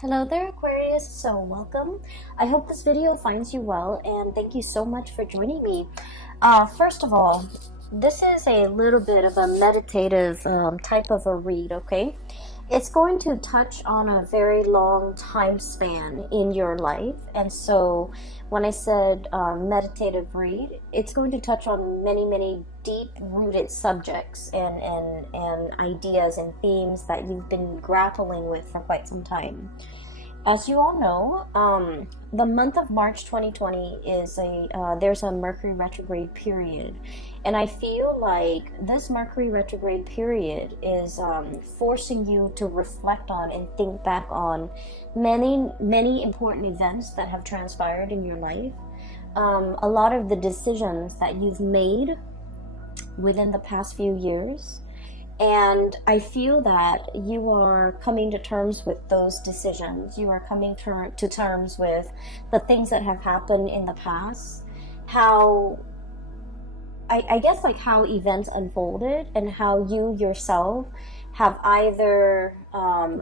Hello there, Aquarius. So welcome. I hope this video finds you well, and thank you so much for joining me. First of all, this is a little bit of a meditative type of a read, okay? It's going to touch on a very long time span in your life, and so when I said meditative read, it's going to touch on many deep-rooted subjects and ideas and themes that you've been grappling with for quite some time. As you all know, the month of March 2020 is there's a Mercury retrograde period, and I feel like this Mercury retrograde period is forcing you to reflect on and think back on many important events that have transpired in your life. A lot of the decisions that you've made within the past few years. And I feel that you are coming to terms with those decisions. You are coming to terms with the things that have happened in the past. How, I guess, like how events unfolded and how you yourself have either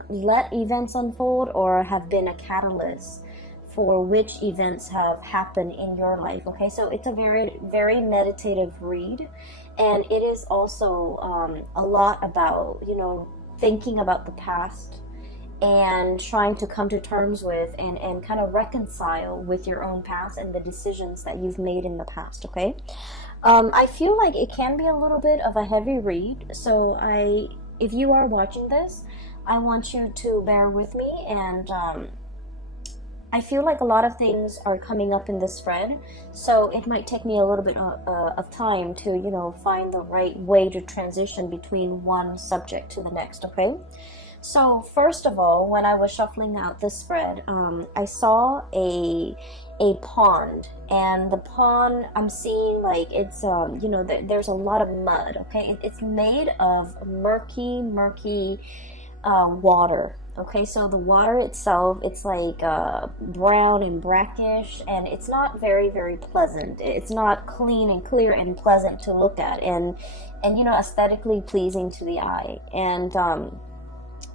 let events unfold or have been a catalyst for which events have happened in your life. Okay, so it's a very meditative read. And it is also a lot about, thinking about the past and trying to come to terms with and kind of reconcile with your own past and the decisions that you've made in the past, okay? I feel like it can be a little bit of a heavy read, so if you are watching this, I want you to bear with me, and I feel like a lot of things are coming up in this spread, so it might take me a little bit of time to, find the right way to transition between one subject to the next, okay? So first of all, when I was shuffling out this spread, I saw a pond, and the pond, I'm seeing like it's, there's a lot of mud, okay? It's made of murky water. Okay, so the water itself, it's like brown and brackish, and it's not very pleasant. It's not clean and clear and pleasant to look at, and aesthetically pleasing to the eye. And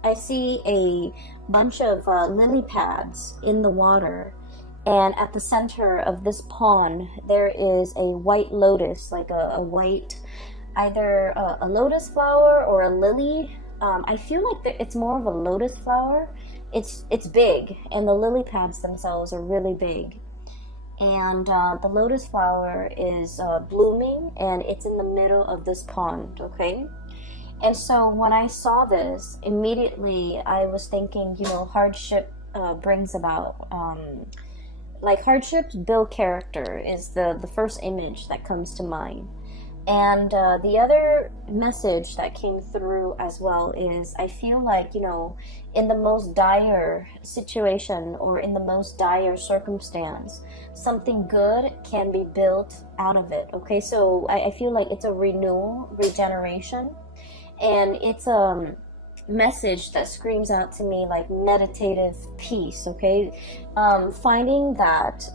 I see a bunch of lily pads in the water, and at the center of this pond there is a white lotus, like a white, either a lotus flower or a lily. I feel like it's more of a lotus flower. It's big, and the lily pads themselves are really big. And the lotus flower is blooming, and it's in the middle of this pond, okay? And so when I saw this, immediately I was thinking, hardship brings about, like hardships build character is the first image that comes to mind. And the other message that came through as well is I feel like, in the most dire situation or in the most dire circumstance, something good can be built out of it. Okay, so I feel like it's a renewal, regeneration, and it's a message that screams out to me like meditative peace. Okay, finding that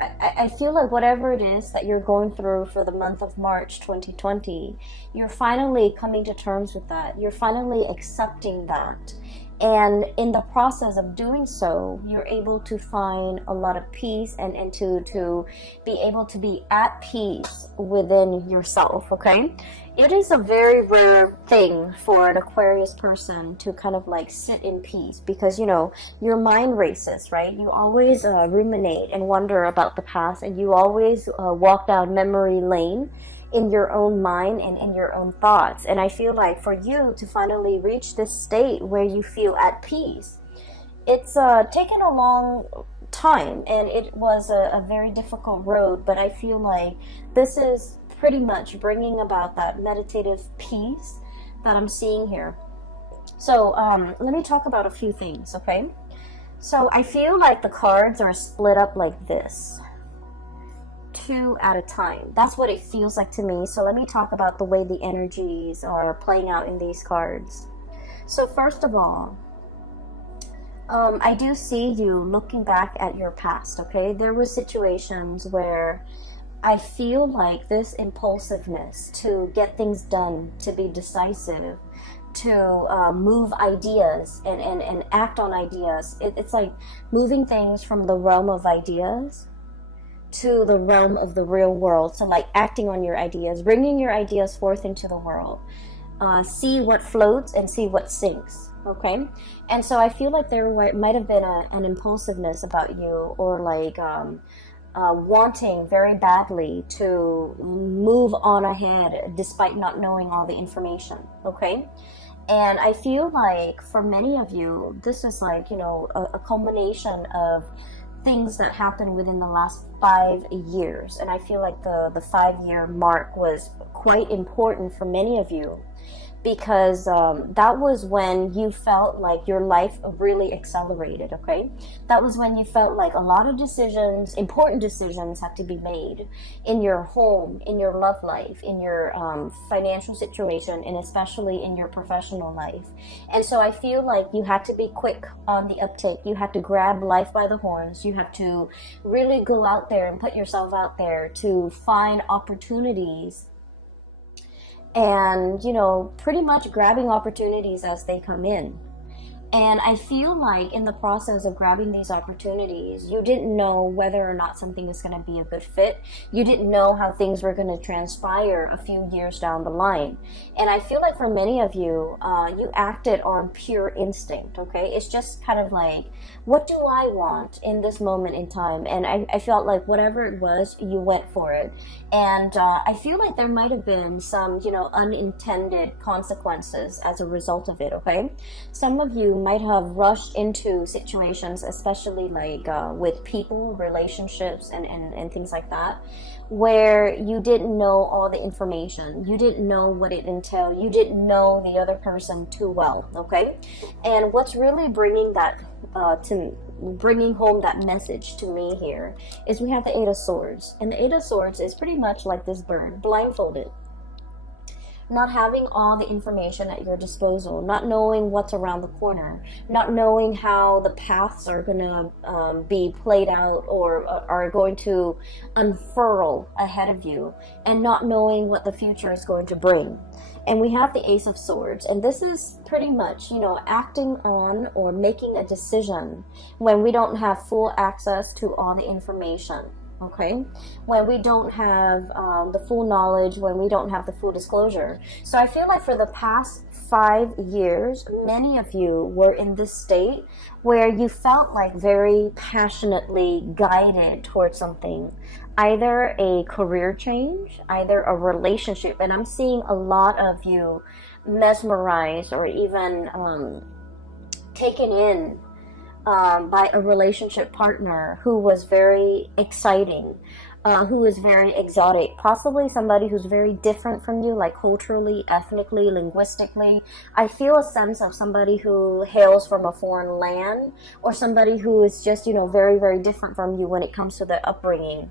I feel like whatever it is that you're going through for the month of March 2020, you're finally coming to terms with that. You're finally accepting that. And in the process of doing so, you're able to find a lot of peace and to be able to be at peace within yourself, okay? It is a very rare thing for an Aquarius person to kind of like sit in peace because, your mind races, right? You always ruminate and wonder about the past, and you always walk down memory lane in your own mind and in your own thoughts. And I feel like for you to finally reach this state where you feel at peace, it's taken a long time, and it was a very difficult road, but I feel like this is pretty much bringing about that meditative peace that I'm seeing here. So let me talk about a few things, okay? So I feel like the cards are split up like this, two at a time. That's what it feels like to me. So let me talk about the way the energies are playing out in these cards. So first of all, I do see you looking back at your past, okay? There were situations where I feel like this impulsiveness to get things done, to be decisive, to move ideas and act on ideas. It's like moving things from the realm of ideas to the realm of the real world. So like acting on your ideas, bringing your ideas forth into the world. See what floats and see what sinks. Okay, and so I feel like there might have been an impulsiveness about you, or like wanting very badly to move on ahead despite not knowing all the information. Okay, and I feel like for many of you, this is like, you know, a combination of things that happened within the last 5 years. And I feel like the 5-year mark was quite important for many of you, because that was when you felt like your life really accelerated. Okay, that was when you felt like a lot of decisions, important decisions, had to be made in your home, in your love life, in your financial situation, and especially in your professional life. And so I feel like you had to be quick on the uptake. You had to grab life by the horns. You had to really go out there and put yourself out there to find opportunities, and, you know, pretty much grabbing opportunities as they come in. And I feel like in the process of grabbing these opportunities, you didn't know whether or not something was going to be a good fit. You didn't know how things were going to transpire a few years down the line. And I feel like for many of you, you acted on pure instinct. Okay, it's just kind of like, what do I want in this moment in time? And I felt like whatever it was, you went for it. And I feel like there might have been some, you know, unintended consequences as a result of it. Okay, some of you might have rushed into situations, especially like with people, relationships, and things like that, where you didn't know all the information. You didn't know what it entailed. You didn't know the other person too well. Okay, and what's really bringing that bringing home that message to me here is we have the 8 of Swords, and the 8 of Swords is pretty much like this bird, blindfolded. Not having all the information at your disposal, not knowing what's around the corner, not knowing how the paths are going to be played out or are going to unfurl ahead of you, and not knowing what the future is going to bring. And we have the Ace of Swords, and this is pretty much, you know, acting on or making a decision when we don't have full access to all the information. Okay, when we don't have the full knowledge, when we don't have the full disclosure. So I feel like for the past 5 years, many of you were in this state where you felt like very passionately guided towards something, either a career change, either a relationship. And I'm seeing a lot of you mesmerized or even taken in by a relationship partner who was very exciting, who was very exotic, possibly somebody who's very different from you, like culturally, ethnically, linguistically. I feel a sense of somebody who hails from a foreign land, or somebody who is just, you know, very, very different from you when it comes to their upbringing.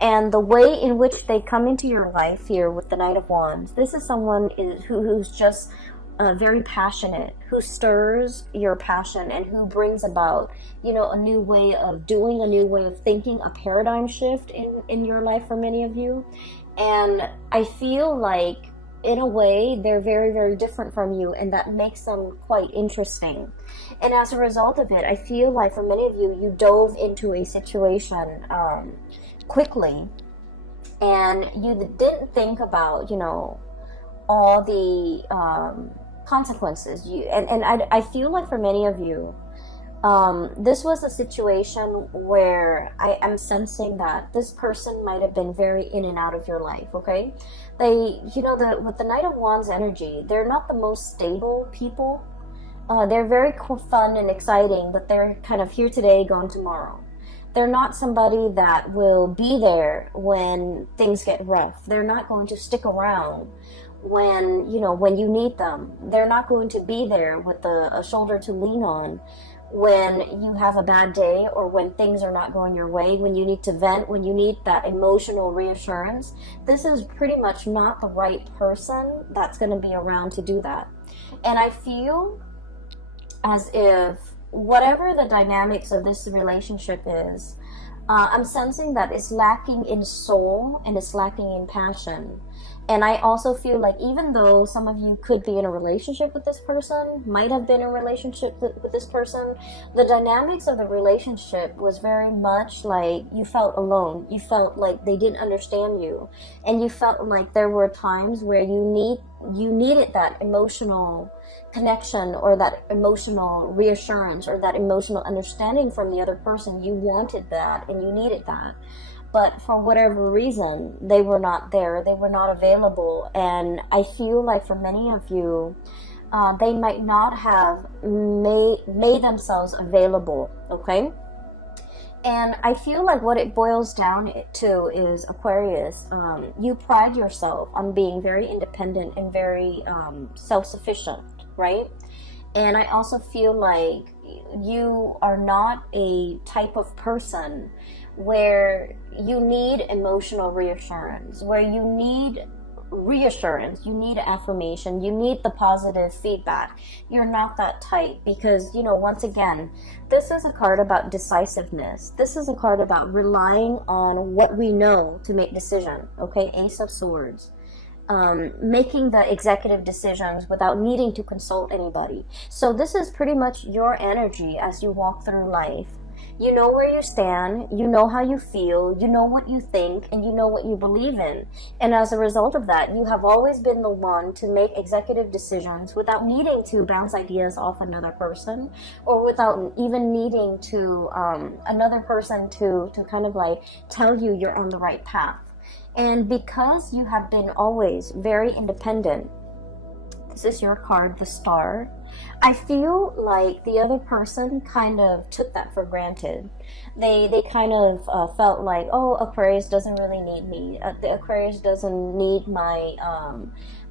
And the way in which they come into your life here with the Knight of Wands, this is someone who's just very passionate, who stirs your passion, and who brings about, you know, a new way of doing, a new way of thinking, a paradigm shift in your life for many of you. And I feel like, in a way, they're very, very different from you, and that makes them quite interesting. And as a result of it, I feel like for many of you, you dove into a situation quickly, and you didn't think about, you know, all the consequences. I feel like for many of you, this was a situation where I am sensing that this person might have been very in and out of your life. Okay, they, you know, with the Knight of Wands energy, they're not the most stable people. They're very fun and exciting, but they're kind of here today, gone tomorrow. They're not somebody that will be there when things get rough. They're not going to stick around when, you know, when you need them. They're not going to be there with a shoulder to lean on when you have a bad day, or when things are not going your way, when you need to vent, when you need that emotional reassurance. This is pretty much not the right person that's going to be around to do that. And I feel as if whatever the dynamics of this relationship is, I'm sensing that it's lacking in soul and it's lacking in passion. And I also feel like even though some of you could be in a relationship with this person, might have been in a relationship with this person, the dynamics of the relationship was very much like you felt alone. You felt like they didn't understand you. And you felt like there were times where you needed that emotional connection or that emotional reassurance or that emotional understanding from the other person. You wanted that and you needed that. But for whatever reason, they were not there. They were not available. And I feel like for many of you, they might not have made themselves available, okay? And I feel like what it boils down to is, Aquarius, you pride yourself on being very independent and very self-sufficient, right? And I also feel like you are not a type of person where you need emotional reassurance, where you need reassurance, you need affirmation, you need the positive feedback. You're not that type because, once again, this is a card about decisiveness. This is a card about relying on what we know to make decisions, okay? Ace of Swords. Making the executive decisions without needing to consult anybody. So this is pretty much your energy as you walk through life. You know where you stand, you know how you feel, you know what you think, and you know what you believe in. And as a result of that, you have always been the one to make executive decisions without needing to bounce ideas off another person, or without even needing to another person to kind of like tell you you're on the right path. And because you have been always very independent, this is your card, the Star, I feel like the other person kind of took that for granted. They kind of felt like, oh, Aquarius doesn't really need me. The Aquarius doesn't need my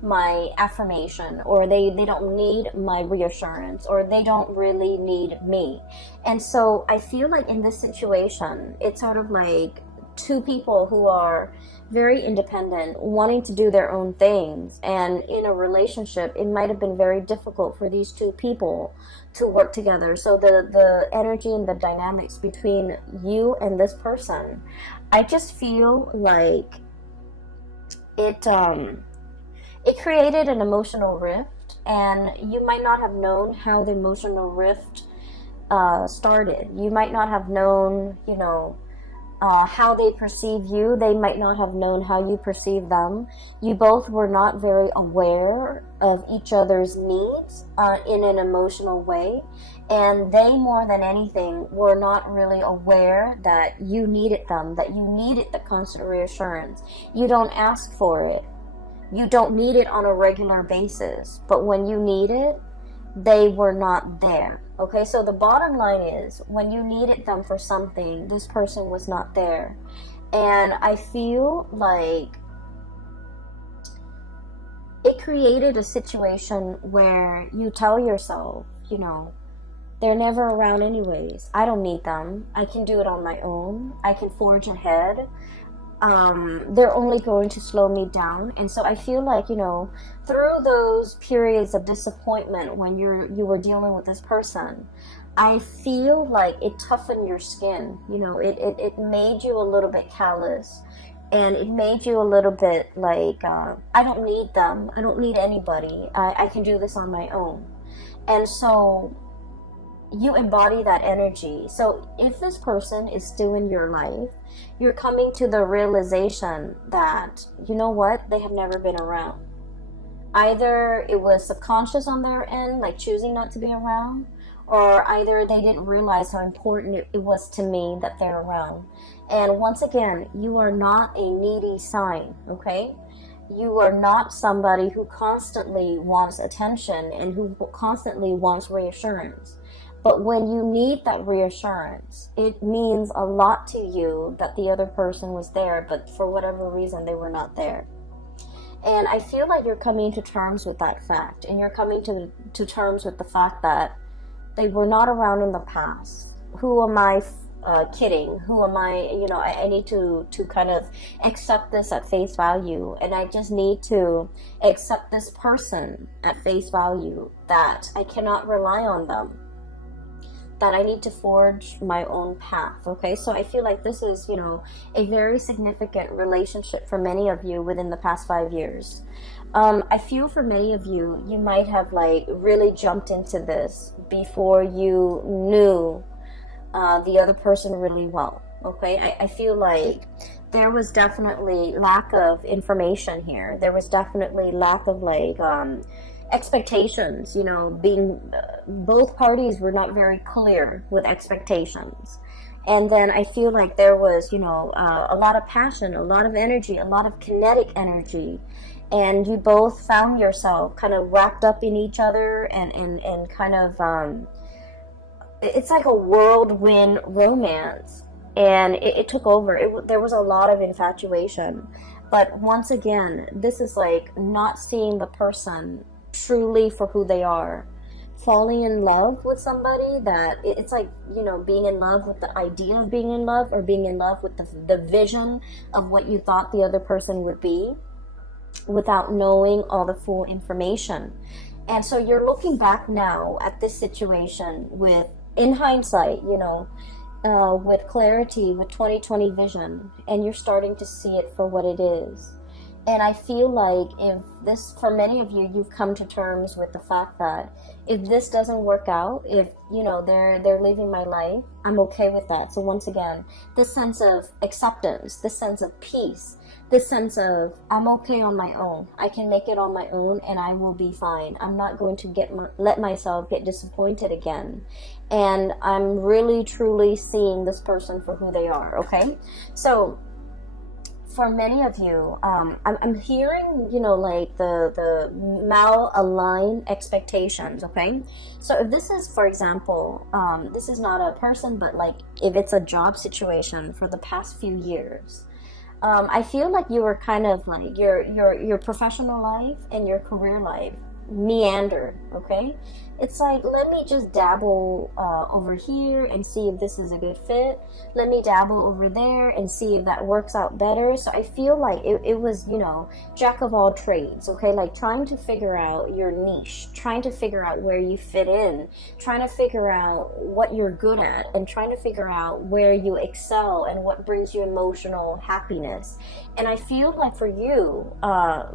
my affirmation, or they don't need my reassurance, or they don't really need me. And so I feel like in this situation, it's sort of like two people who are very independent, wanting to do their own things, and in a relationship it might have been very difficult for these two people to work together. So the energy and the dynamics between you and this person, I just feel like it created an emotional rift, and you might not have known how the emotional rift started. You might not have known, how they perceive you. They might not have known how you perceive them. You both were not very aware of each other's needs in an emotional way. And they, more than anything, were not really aware that you needed them, that you needed the constant reassurance. You don't ask for it. You don't need it on a regular basis. But when you need it, they were not there. Okay, so the bottom line is, when you needed them for something, this person was not there. And I feel like it created a situation where you tell yourself, they're never around anyways. I don't need them. I can do it on my own. I can forge ahead. They're only going to slow me down. And so I feel like, through those periods of disappointment when you were dealing with this person, I feel like it toughened your skin. It made you a little bit callous, and it made you a little bit like, I don't need them. I don't need anybody. I can do this on my own. And so you embody that energy. So if this person is still in your life, you're coming to the realization that, they have never been around. Either it was subconscious on their end, like choosing not to be around, or either they didn't realize how important it was to me that they're around. And once again, you are not a needy sign, okay? You are not somebody who constantly wants attention and who constantly wants reassurance. But when you need that reassurance, it means a lot to you that the other person was there, but for whatever reason, they were not there. And I feel like you're coming to terms with that fact, and you're coming to terms with the fact that they were not around in the past. Who am I kidding? Who am I? I need to kind of accept this at face value, and I just need to accept this person at face value, that I cannot rely on them. that I need to forge my own path. Okay, so I feel like this is, a very significant relationship for many of you within the past 5 years. I feel for many of you, you might have like really jumped into this before you knew the other person really well. Okay, I feel like there was definitely lack of information here. There was definitely lack of like expectations, being both parties were not very clear with expectations. And then I feel like there was, a lot of passion, a lot of energy, a lot of kinetic energy. And you both found yourself kind of wrapped up in each other and kind of, it's like a whirlwind romance. And it took over. There was a lot of infatuation. But once again, this is like not seeing the person truly for who they are. Falling in love with somebody that it's like, being in love with the idea of being in love, or being in love with the vision of what you thought the other person would be without knowing all the full information. And so you're looking back now at this situation with, in hindsight, with clarity, with 2020 vision, and you're starting to see it for what it is. And I feel like if this, for many of you, you've come to terms with the fact that if this doesn't work out, if, they're living my life, I'm okay with that. So once again, this sense of acceptance, this sense of peace, this sense of I'm okay on my own. I can make it on my own and I will be fine. I'm not going to let myself get disappointed again. And I'm really, truly seeing this person for who they are, okay? So for many of you, I'm hearing, like the mal-aligned expectations, okay? So if this is, for example, this is not a person, but like if it's a job situation for the past few years, I feel like you were kind of like your professional life and your career life meander, okay? It's like, let me just dabble over here and see if this is a good fit. Let me dabble over there and see if that works out better. So I feel like it was, jack of all trades, okay? Like trying to figure out your niche, trying to figure out where you fit in, trying to figure out what you're good at, and trying to figure out where you excel and what brings you emotional happiness. And I feel like for you,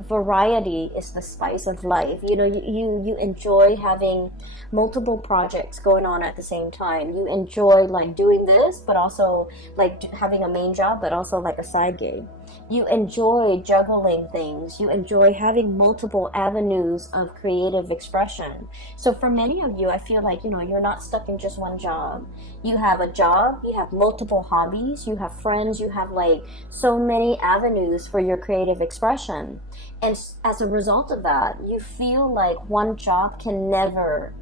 variety is the spice of life. You enjoy having multiple projects going on at the same time. You enjoy like doing this, but also like having a main job, but also like a side gig. You enjoy juggling things. You enjoy having multiple avenues of creative expression. So for many of you, I feel like, you're not stuck in just one job. You have a job, you have multiple hobbies, you have friends, you have like so many avenues for your creative expression. And as a result of that, you feel like one job can never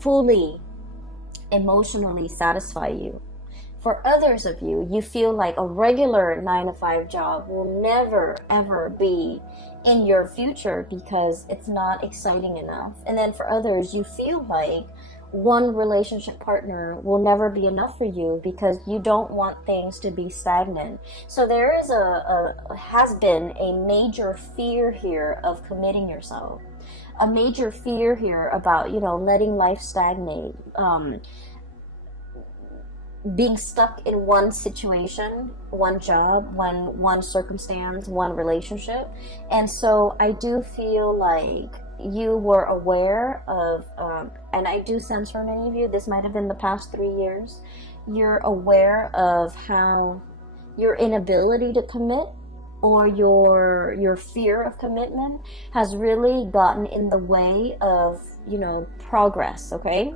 fully emotionally satisfy you. For others of you, you feel like a regular 9-to-5 job will never ever be in your future because it's not exciting enough. And then for others, you feel like one relationship partner will never be enough for you because you don't want things to be stagnant. So there is has been a major fear here of committing yourself. A major fear here about, letting life stagnate. Being stuck in one situation, one job, one circumstance, one relationship. And so I do feel like you were aware of, and I do sense for many of you, this might have been the past 3 years, you're aware of how your inability to commit or your fear of commitment has really gotten in the way of, progress, okay?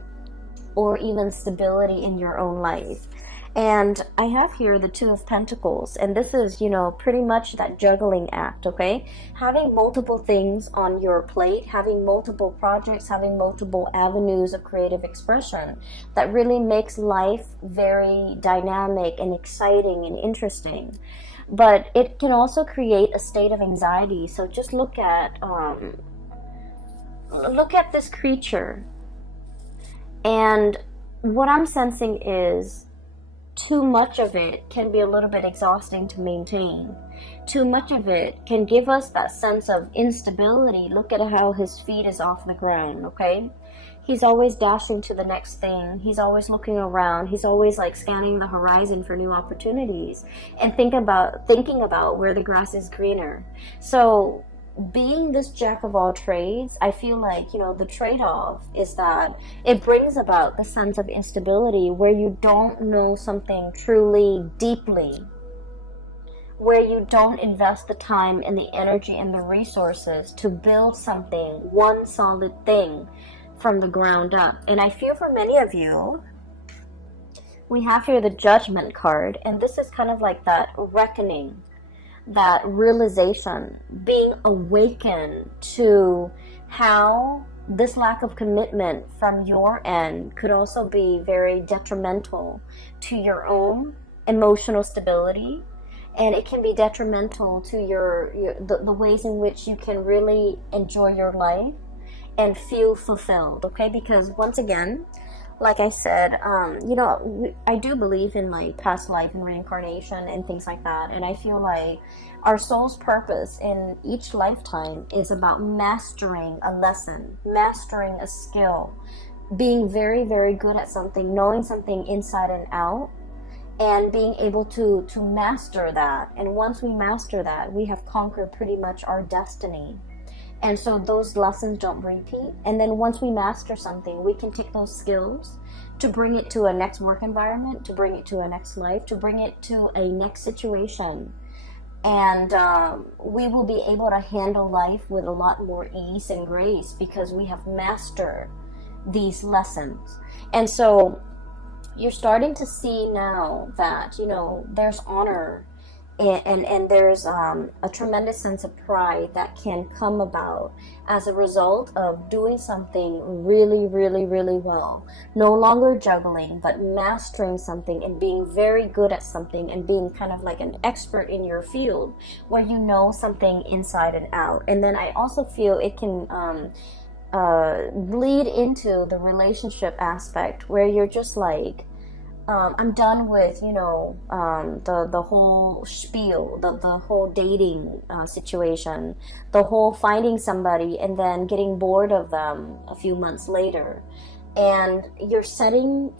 Or even stability in your own life. And I have here the Two of Pentacles, and this is, pretty much that juggling act, okay? Having multiple things on your plate, having multiple projects, having multiple avenues of creative expression that really makes life very dynamic and exciting and interesting. But it can also create a state of anxiety. So just look at this creature. And what I'm sensing is too much of it can be a little bit exhausting to maintain. Too much of it can give us that sense of instability. Look at how his feet is off the ground, okay? He's always dashing to the next thing. He's always looking around. He's always like scanning the horizon for new opportunities and thinking about where the grass is greener. So being this jack of all trades, I feel like, the trade-off is that it brings about the sense of instability where you don't know something truly deeply, where you don't invest the time and the energy and the resources to build something, one solid thing from the ground up. And I feel for many of you, we have here the Judgment card, and this is kind of like that reckoning, that realization, being awakened to how this lack of commitment from your end could also be very detrimental to your own emotional stability, and it can be detrimental to the ways in which you can really enjoy your life and feel fulfilled, okay? Because once again, like I said, I do believe in like past life and reincarnation and things like that. And I feel like our soul's purpose in each lifetime is about mastering a lesson, mastering a skill, being very, very good at something, knowing something inside and out, and being able to master that. And once we master that, we have conquered pretty much our destiny. And so those lessons don't repeat. And then once we master something, we can take those skills to bring it to a next work environment, to bring it to a next life, to bring it to a next situation. And we will be able to handle life with a lot more ease and grace because we have mastered these lessons. And so you're starting to see now that, there's honor and there's a tremendous sense of pride that can come about as a result of doing something really, really, really well. No longer juggling, but mastering something and being very good at something and being kind of like an expert in your field where you know something inside and out. And then I also feel it can bleed into the relationship aspect where you're just like, I'm done with, the whole spiel, the whole dating situation, the whole finding somebody and then getting bored of them a few months later. And you're setting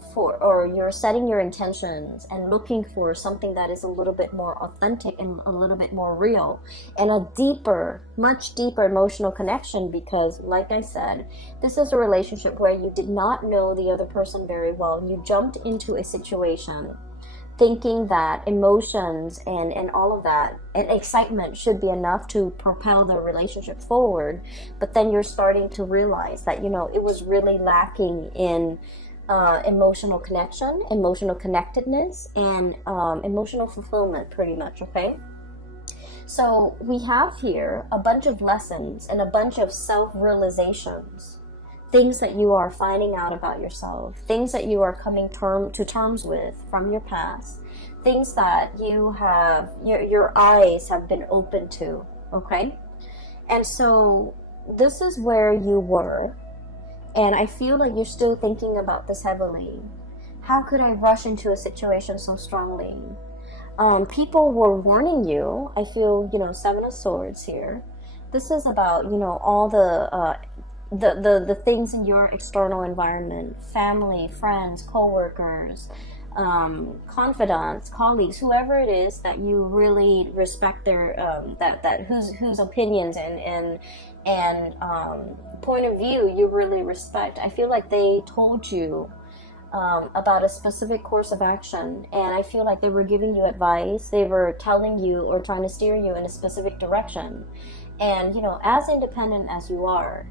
your intentions and looking for something that is a little bit more authentic and a little bit more real and a deeper, much deeper emotional connection, because like I said, this is a relationship where you did not know the other person very well. You jumped into a situation thinking that emotions and all of that and excitement should be enough to propel the relationship forward, but then you're starting to realize that it was really lacking in emotional connection, emotional connectedness, and emotional fulfillment, pretty much. Okay, so we have here a bunch of lessons and a bunch of self-realizations, things that you are finding out about yourself, things that you are coming to terms with from your past, things that you have, your eyes have been open to, okay? And so this is where you were, and I feel like you're still thinking about this heavily. How could I rush into a situation so strongly? People were warning you. I feel, Seven of Swords here. This is about, all the things in your external environment, family, friends, co-workers, confidants, colleagues, whoever it is that you really respect their whose opinions and point of view you really respect. I feel like they told you about a specific course of action, and I feel like they were giving you advice. They were telling you or trying to steer you in a specific direction. And as independent as you are,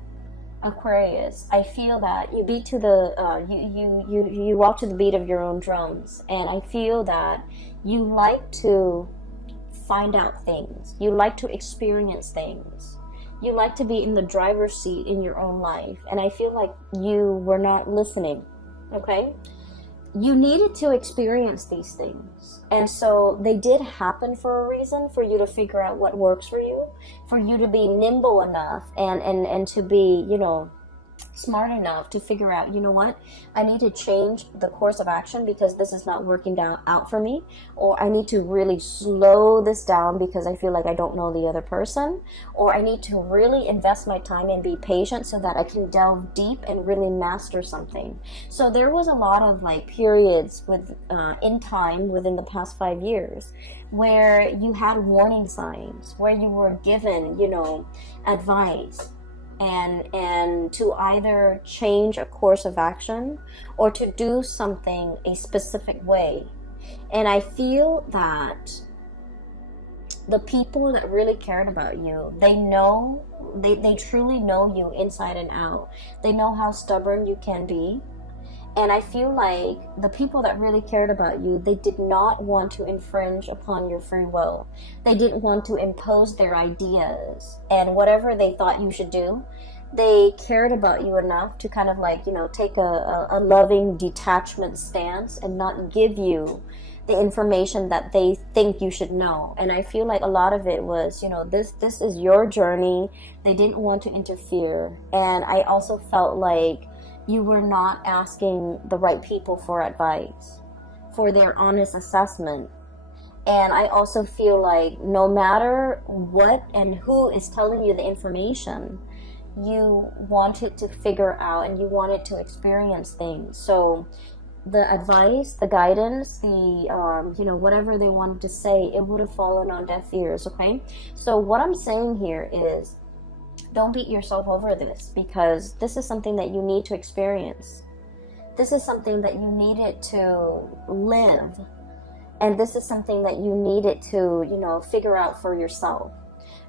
Aquarius, I feel that you beat to the you walk to the beat of your own drums, and I feel that you like to find out things, you like to experience things, you like to be in the driver's seat in your own life, and I feel like you were not listening. Okay, you needed to experience these things, and so they did happen for a reason, for you to figure out what works for you to be nimble enough and to be smart enough to figure out, you know what, I need to change the course of action because this is not working out for me, or I need to really slow this down because I feel like I don't know the other person, or I need to really invest my time and be patient so that I can delve deep and really master something. So there was a lot of like periods with in time within the past 5 years where you had warning signs, where you were given, you know, advice, and to either change a course of action or to do something a specific way. And I feel that the people that really cared about you, they truly know you inside and out. They know how stubborn you can be. And I feel like the people that really cared about you, they did not want to infringe upon your free will. They didn't want to impose their ideas and whatever they thought you should do. They cared about you enough to kind of like, you know, take a loving detachment stance and not give you the information that they think you should know. And I feel like a lot of it was, you know, this is your journey. They didn't want to interfere. And I also felt like you were not asking the right people for advice, for their honest assessment. And I also feel like no matter what and who is telling you the information, you wanted to figure out and you wanted to experience things. So the advice, the guidance, the you know, whatever they wanted to say, it would have fallen on deaf ears. Okay, so what I'm saying here is, don't beat yourself over this, because this is something that you need to experience. This is something that you needed to live. And this is something that you needed to, you know, figure out for yourself.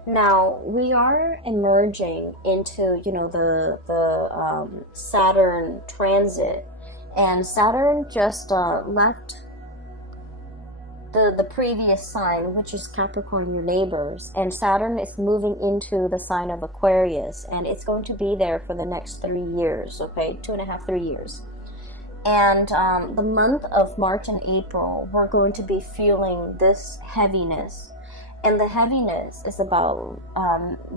Now, we are emerging into, you know, the Saturn transit. And Saturn just left the previous sign, which is Capricorn, your neighbors, and Saturn is moving into the sign of Aquarius, and it's going to be there for the next 3 years, okay, 2.5, 3 years. And the month of March and April, we're going to be feeling this heaviness. And the heaviness is about,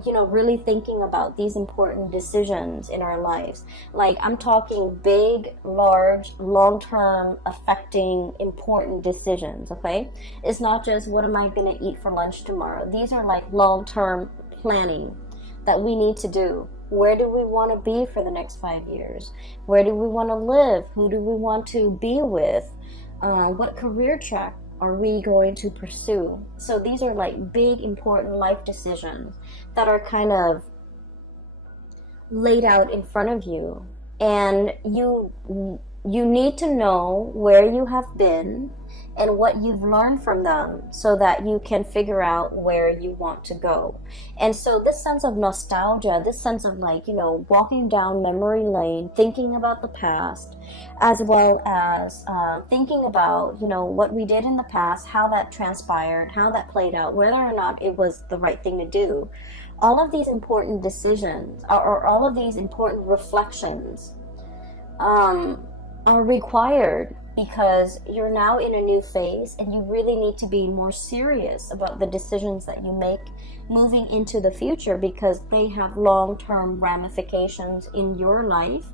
you know, really thinking about these important decisions in our lives. Like, I'm talking big, large, long-term, affecting, important decisions, okay? It's not just, what am I going to eat for lunch tomorrow? These are like long-term planning that we need to do. Where do we want to be for the next 5 years? Where do we want to live? Who do we want to be with? What career track are we going to pursue? So these are like big, important life decisions that are kind of laid out in front of you. And you need to know where you have been and what you've learned from them so that you can figure out where you want to go. And so this sense of nostalgia, this sense of like, you know, walking down memory lane, thinking about the past, as well as thinking about, you know, what we did in the past, how that transpired, how that played out, whether or not it was the right thing to do. All of these important decisions, or all of these important reflections, are required because you're now in a new phase and you really need to be more serious about the decisions that you make moving into the future, because they have long-term ramifications in your life.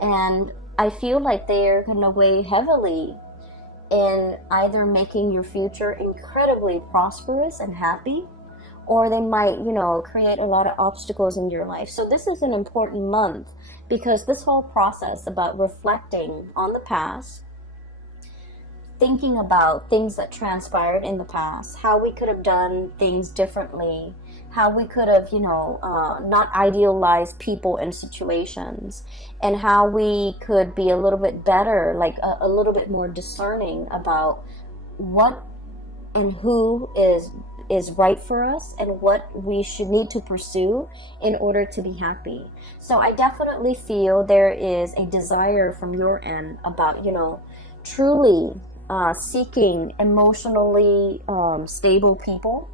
And I feel like they're going to weigh heavily in either making your future incredibly prosperous and happy, or they might, you know, create a lot of obstacles in your life. So this is an important month, because this whole process about reflecting on the past, thinking about things that transpired in the past, how we could have done things differently, how we could have, you know, not idealized people and situations, and how we could be a little bit better, like a little bit more discerning about what and who is right for us and what we should need to pursue in order to be happy. So I definitely feel there is a desire from your end about, you know, truly seeking emotionally stable people.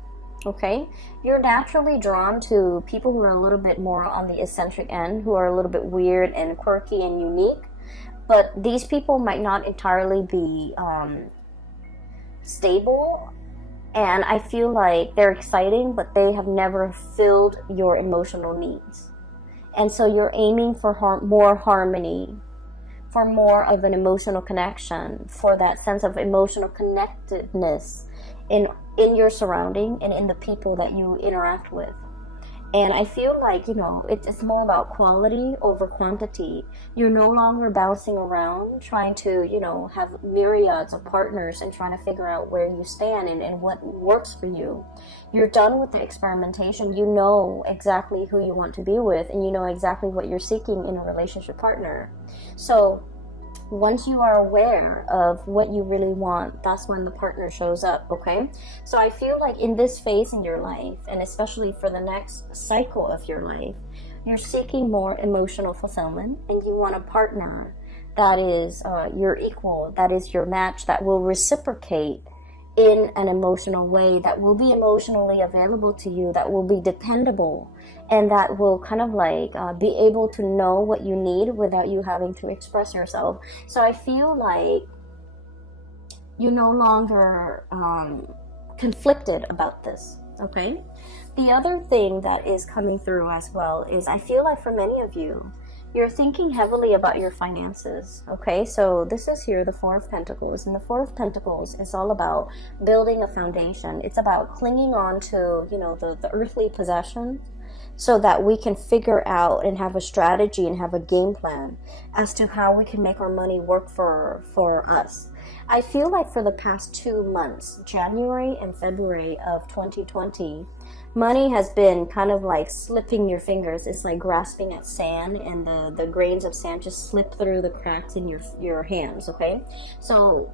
Okay, you're naturally drawn to people who are a little bit more on the eccentric end, who are a little bit weird and quirky and unique, but these people might not entirely be stable. And I feel like they're exciting, but they have never filled your emotional needs. And so you're aiming for more harmony, for more of an emotional connection, for that sense of emotional connectedness in your surrounding and in the people that you interact with. And I feel like, it's more about quality over quantity. You're no longer bouncing around trying to, have myriads of partners and trying to figure out where you stand and what works for you. You're done with the experimentation. You know exactly who you want to be with, and you know exactly what you're seeking in a relationship partner. So once you are aware of what you really want, that's when the partner shows up, okay? So I feel like in this phase in your life, and especially for the next cycle of your life, you're seeking more emotional fulfillment, and you want a partner that is your equal, that is your match, that will reciprocate in an emotional way, that will be emotionally available to you, that will be dependable, and that will kind of like be able to know what you need without you having to express yourself. So I feel like you're no longer conflicted about this, okay? The other thing that is coming through as well is I feel like for many of you, you're thinking heavily about your finances, okay? So this is here, the Four of Pentacles. And the Four of Pentacles is all about building a foundation. It's about clinging on to, the earthly possessions so that we can figure out and have a strategy and have a game plan as to how we can make our money work for us. I feel like for the past 2 months, January and February of 2020, money has been kind of like slipping your fingers. It's like grasping at sand, and the grains of sand just slip through the cracks in your hands, okay? So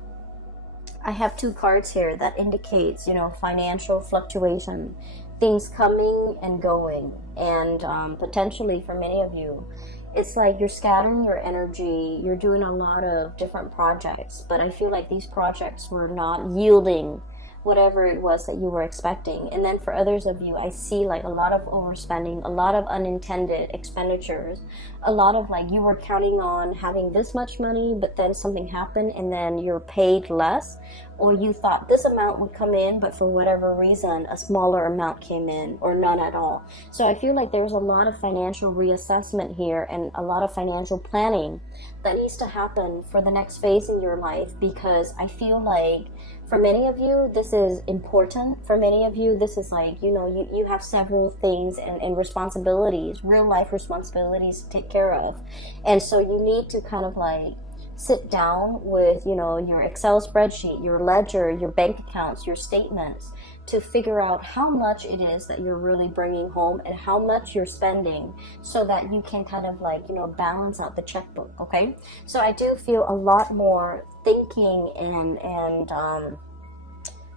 I have 2 cards here that indicates, financial fluctuation, things coming and going, and potentially for many of you, it's like you're scattering your energy, you're doing a lot of different projects, but I feel like these projects were not yielding whatever it was that you were expecting. And then for others of you, I see like a lot of overspending, a lot of unintended expenditures, a lot of like you were counting on having this much money, but then something happened and then you're paid less, or you thought this amount would come in, but for whatever reason, a smaller amount came in, or none at all. So I feel like there's a lot of financial reassessment here and a lot of financial planning that needs to happen for the next phase in your life, because I feel like for many of you, this is important. For many of you, this is like, you have several things and responsibilities, real life responsibilities to take care of. And so you need to kind of like sit down with, your Excel spreadsheet, your ledger, your bank accounts, your statements, to figure out how much it is that you're really bringing home and how much you're spending, so that you can kind of like, balance out the checkbook, okay? So I do feel a lot more thinking and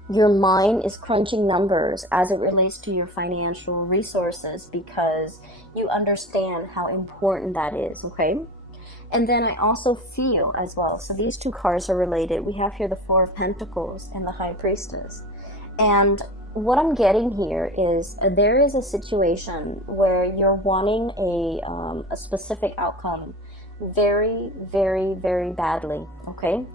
your mind is crunching numbers as it relates to your financial resources, because you understand how important that is, okay? And then I also feel as well, so these 2 cards are related. We have here the Four of Pentacles and the High Priestess. And what I'm getting here is there is a situation where you're wanting a specific outcome very, very, very badly, okay?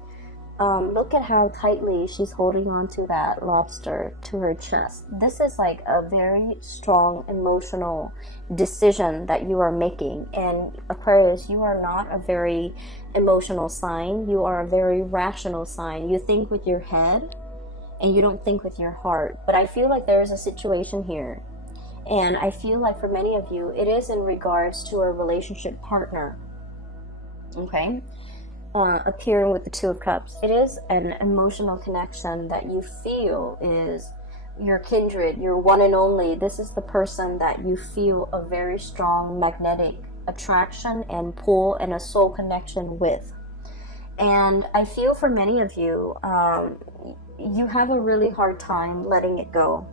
Look at how tightly she's holding on to that lobster to her chest. This is like a very strong emotional decision that you are making. And Aquarius, you are not a very emotional sign. You are a very rational sign. You think with your head and you don't think with your heart. But I feel like there is a situation here. And I feel like for many of you, it is in regards to a relationship partner. Okay? Appearing with the 2 of Cups. It is an emotional connection that you feel is your kindred, your one and only. This is the person that you feel a very strong magnetic attraction and pull and a soul connection with. And I feel for many of you, you have a really hard time letting it go.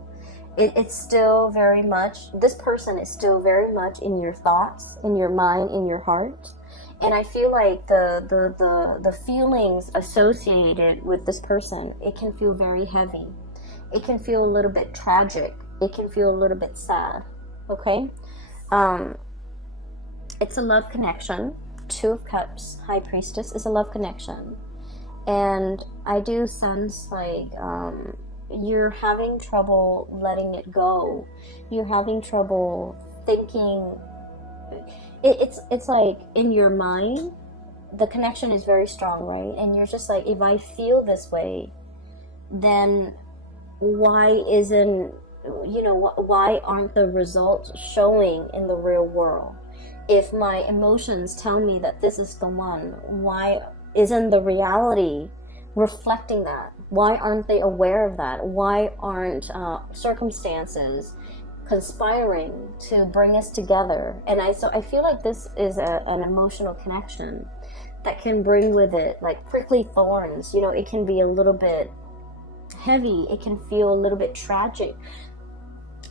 It's still very much, this person is still very much in your thoughts, in your mind, in your heart. And I feel like the feelings associated with this person, it can feel very heavy. It can feel a little bit tragic. It can feel a little bit sad, okay? It's a love connection. 2 of Cups, High Priestess is a love connection. And I do sense like you're having trouble letting it go. You're having trouble thinking. it's like in your mind, the connection is very strong, right? And you're just like, if I feel this way, then why isn't, why aren't the results showing in the real world? If my emotions tell me that this is the one, why isn't the reality reflecting that? Why aren't they aware of that? Why aren't circumstances conspiring to bring us together? And I feel like this is an emotional connection that can bring with it like prickly thorns. It can be a little bit heavy. It can feel a little bit tragic.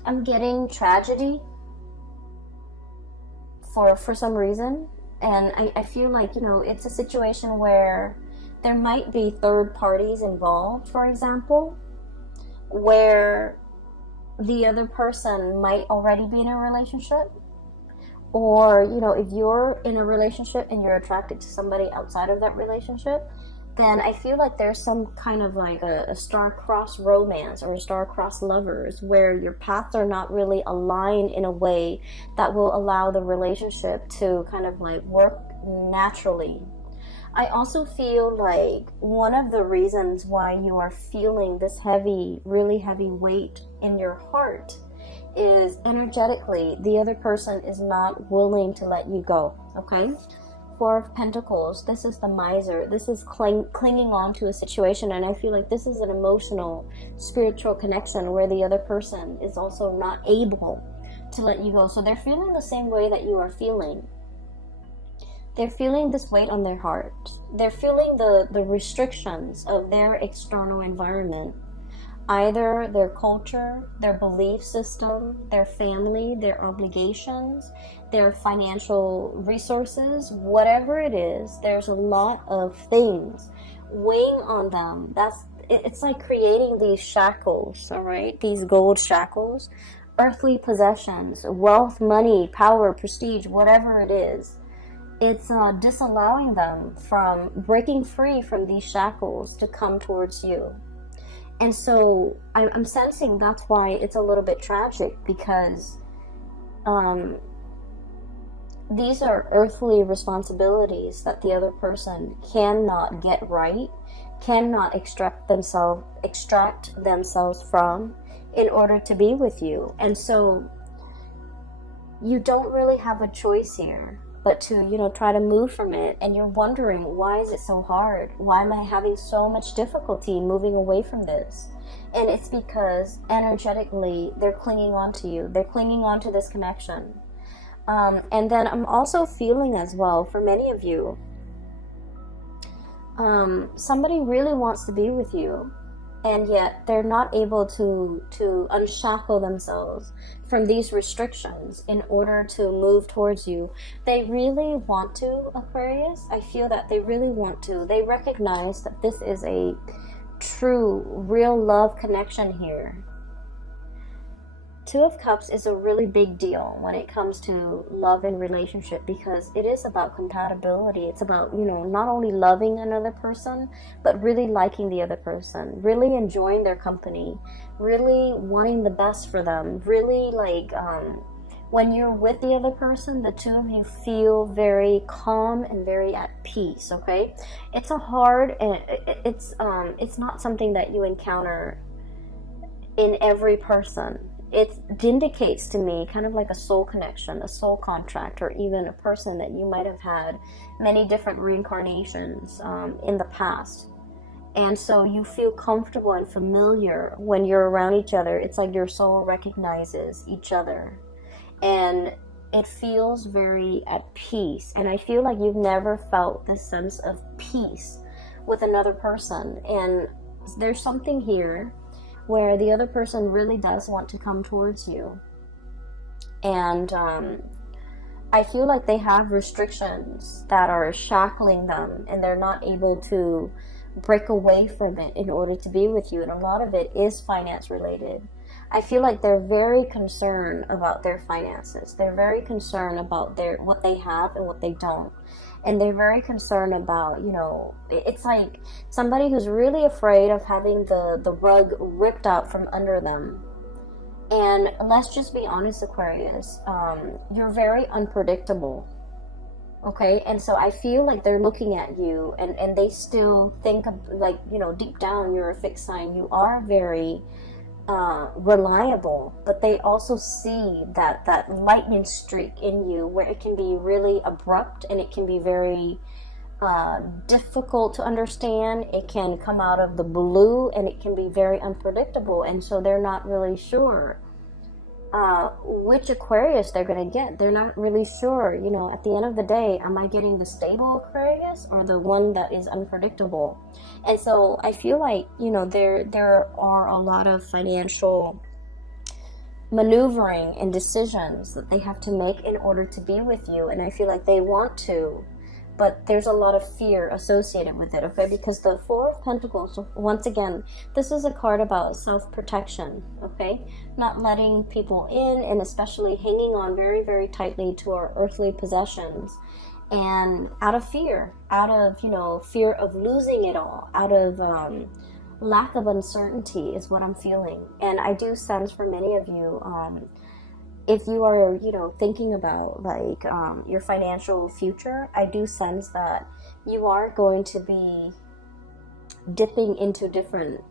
I'm getting tragedy for some reason, and I feel like it's a situation where there might be third parties involved, for example, where the other person might already be in a relationship, or if you're in a relationship and you're attracted to somebody outside of that relationship, then I feel like there's some kind of like a star-crossed romance or star-crossed lovers where your paths are not really aligned in a way that will allow the relationship to kind of like work naturally. I also feel like one of the reasons why you are feeling this heavy, really heavy weight in your heart is energetically the other person is not willing to let you go, okay? Four of Pentacles, this is the miser. This is clinging on to a situation, and I feel like this is an emotional, spiritual connection where the other person is also not able to let you go. So they're feeling the same way that you are feeling. They're feeling this weight on their heart. They're feeling the restrictions of their external environment. Either their culture, their belief system, their family, their obligations, their financial resources, whatever it is, there's a lot of things weighing on them. It's like creating these shackles, all right? These gold shackles, earthly possessions, wealth, money, power, prestige, whatever it is. It's disallowing them from breaking free from these shackles to come towards you. And so I'm sensing that's why it's a little bit tragic, because these are earthly responsibilities that the other person cannot get right, cannot extract themselves from in order to be with you. And so you don't really have a choice here but to, try to move from it. And you're wondering, why is it so hard? Why am I having so much difficulty moving away from this? And it's because energetically they're clinging on to you. They're clinging on to this connection. And then I'm also feeling as well, for many of you, somebody really wants to be with you, and yet they're not able to unshackle themselves from these restrictions in order to move towards you. They really want to, Aquarius. I feel that they really want to. They recognize that this is a true, real love connection here. Two of Cups is a really big deal when it comes to love and relationship, because it is about compatibility. It's about, not only loving another person, but really liking the other person, really enjoying their company, really wanting the best for them, really when you're with the other person, the two of you feel very calm and very at peace, okay? It's a hard, and it's not something that you encounter in every person. It indicates to me kind of like a soul connection, a soul contract, or even a person that you might have had many different reincarnations in the past. And so you feel comfortable and familiar when you're around each other. It's like your soul recognizes each other. And it feels very at peace. And I feel like you've never felt this sense of peace with another person. And there's something here where the other person really does want to come towards you. And I feel like they have restrictions that are shackling them, and they're not able to break away from it in order to be with you. And a lot of it is finance related. I feel like they're very concerned about their finances. They're very concerned about what they have and what they don't. And they're very concerned about, it's like somebody who's really afraid of having the rug ripped out from under them. And let's just be honest, Aquarius, you're very unpredictable. Okay, and so I feel like they're looking at you, and they still think of, like, deep down you're a fixed sign. You are very reliable, but they also see that lightning streak in you where it can be really abrupt and it can be very difficult to understand. It can come out of the blue and it can be very unpredictable, and so they're not really sure which Aquarius they're going to get. They're not really sure, at the end of the day, am I getting the stable Aquarius or the one that is unpredictable? And so I feel like, there are a lot of financial maneuvering and decisions that they have to make in order to be with you. And I feel like they want to, but there's a lot of fear associated with it, okay? Because the Four of Pentacles, once again, this is a card about self-protection, okay? Not letting people in, and especially hanging on very, very tightly to our earthly possessions. And out of fear, fear of losing it all, out of lack of uncertainty is what I'm feeling. And I do sense for many of you, if you are, thinking about like your financial future, I do sense that you are going to be dipping into different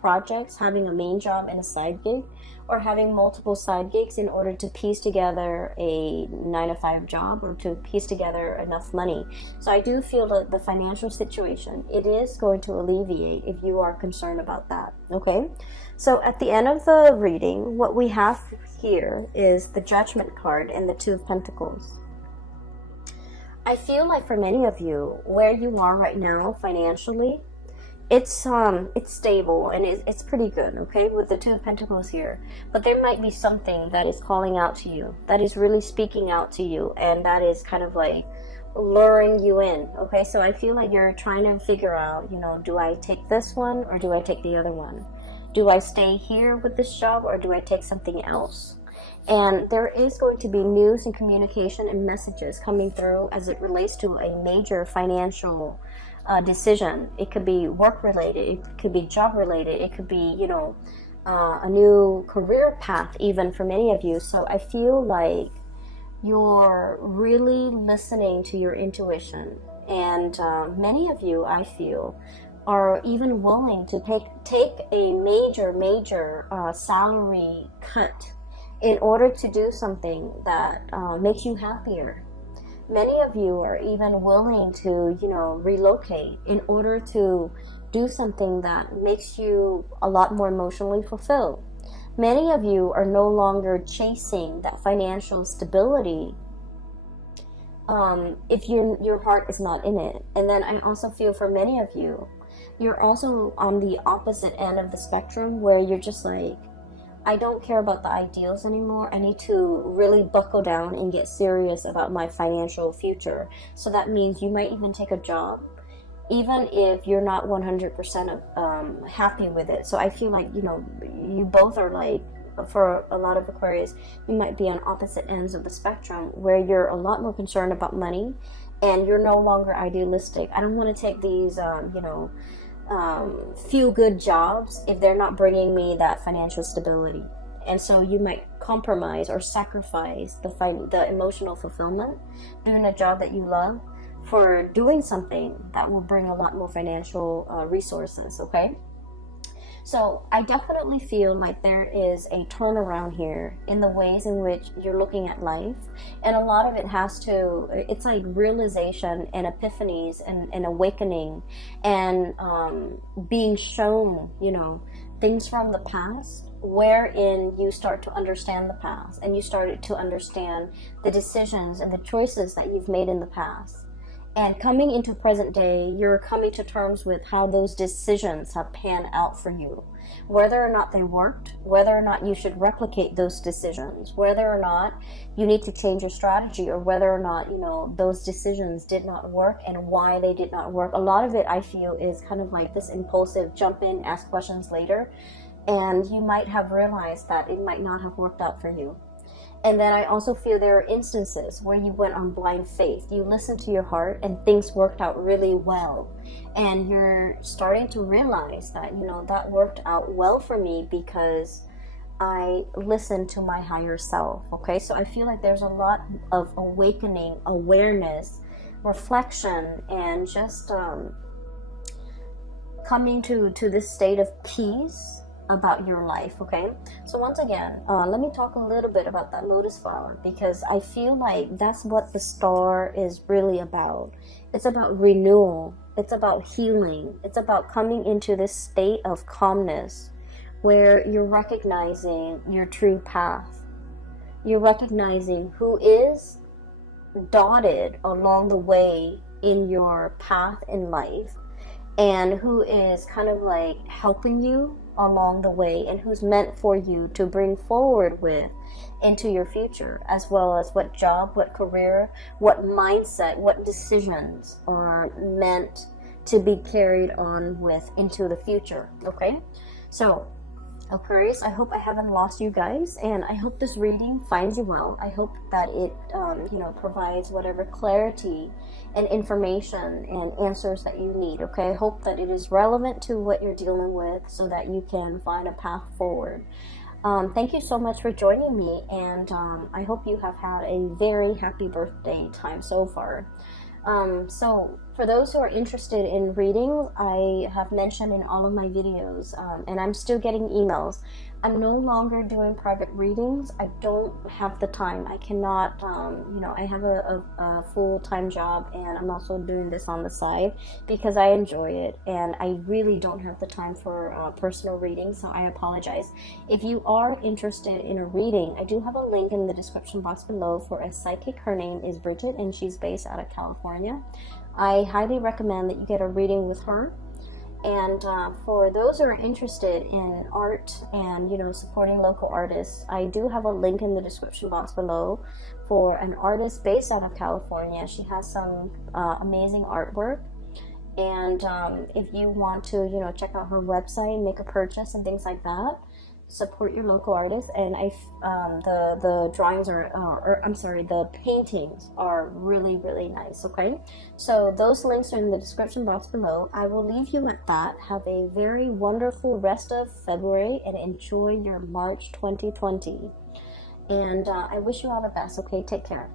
projects, having a main job and a side gig, or having multiple side gigs in order to piece together a 9-to-5 job or to piece together enough money. So I do feel that the financial situation, it is going to alleviate if you are concerned about that, okay? So at the end of the reading, what we have here is the Judgment card and the Two of Pentacles. I feel like for many of you, where you are right now financially, it's stable and it's pretty good, okay, with the Two of Pentacles here. But there might be something that is calling out to you, that is really speaking out to you, and that is kind of like luring you in, okay? So I feel like you're trying to figure out, do I take this one or do I take the other one? Do I stay here with this job or do I take something else? And there is going to be news and communication and messages coming through as it relates to a major financial decision. It could be work related, it could be job related, it could be, a new career path even for many of you. So I feel like you're really listening to your intuition. And many of you, I feel, are even willing to take a major salary cut in order to do something that makes you happier. Many of you are even willing to, relocate in order to do something that makes you a lot more emotionally fulfilled. Many of you are no longer chasing that financial stability if your heart is not in it. And then I also feel for many of you, you're also on the opposite end of the spectrum where you're just like, I don't care about the ideals anymore. I need to really buckle down and get serious about my financial future. So that means you might even take a job, even if you're not 100% happy with it. So I feel like, you both are like, for a lot of Aquarius, you might be on opposite ends of the spectrum where you're a lot more concerned about money and you're no longer idealistic. I don't want to take these, feel good jobs if they're not bringing me that financial stability. And so you might compromise or sacrifice the emotional fulfillment doing a job that you love for doing something that will bring a lot more financial resources, okay? So I definitely feel like there is a turnaround here in the ways in which you're looking at life. And a lot of it it's like realization and epiphanies and awakening and being shown, things from the past wherein you start to understand the past and you started to understand the decisions and the choices that you've made in the past. And coming into present day, you're coming to terms with how those decisions have panned out for you. Whether or not they worked, whether or not you should replicate those decisions, whether or not you need to change your strategy, or whether or not, those decisions did not work and why they did not work. A lot of it, I feel, is kind of like this impulsive jump in, ask questions later. And you might have realized that it might not have worked out for you. And then I also feel there are instances where you went on blind faith. You listened to your heart and things worked out really well. And you're starting to realize that, that worked out well for me because I listened to my higher self, okay? So I feel like there's a lot of awakening, awareness reflection and just coming to this state of peace about your life. Okay, so once again, let me talk a little bit about that lotus flower, because I feel like that's what the star is really about. It's about renewal, it's about healing, it's about coming into this state of calmness where you're recognizing your true path, you're recognizing who is dotted along the way in your path in life, and who is kind of like helping you along the way, and who's meant for you to bring forward with into your future, as well as what job, what career, what mindset, what decisions are meant to be carried on with into the future. Okay, so Aquarius, I hope I haven't lost you guys, and I hope this reading finds you well. I hope that it provides whatever clarity and information and answers that you need. Okay, I hope that it is relevant to what you're dealing with so that you can find a path forward. Thank you so much for joining me, and I hope you have had a very happy birthday time so far. So for those who are interested in readings, I have mentioned in all of my videos, and I'm still getting emails, I'm no longer doing private readings. I don't have the time. I cannot, I have a full-time job, and I'm also doing this on the side because I enjoy it, and I really don't have the time for personal readings, so I apologize. If you are interested in a reading, I do have a link in the description box below for a psychic. Her name is Bridget, and she's based out of California. I highly recommend that you get a reading with her. And for those who are interested in art and supporting local artists, I do have a link in the description box below for an artist based out of California. She has some amazing artwork, and if you want to check out her website, make a purchase and things like that, support your local artists. And the drawings the paintings are really, really nice. Okay, so those links are in the description box below. I will leave you at that. Have a very wonderful rest of February and enjoy your March 2020, and I wish you all the best. Okay, take care.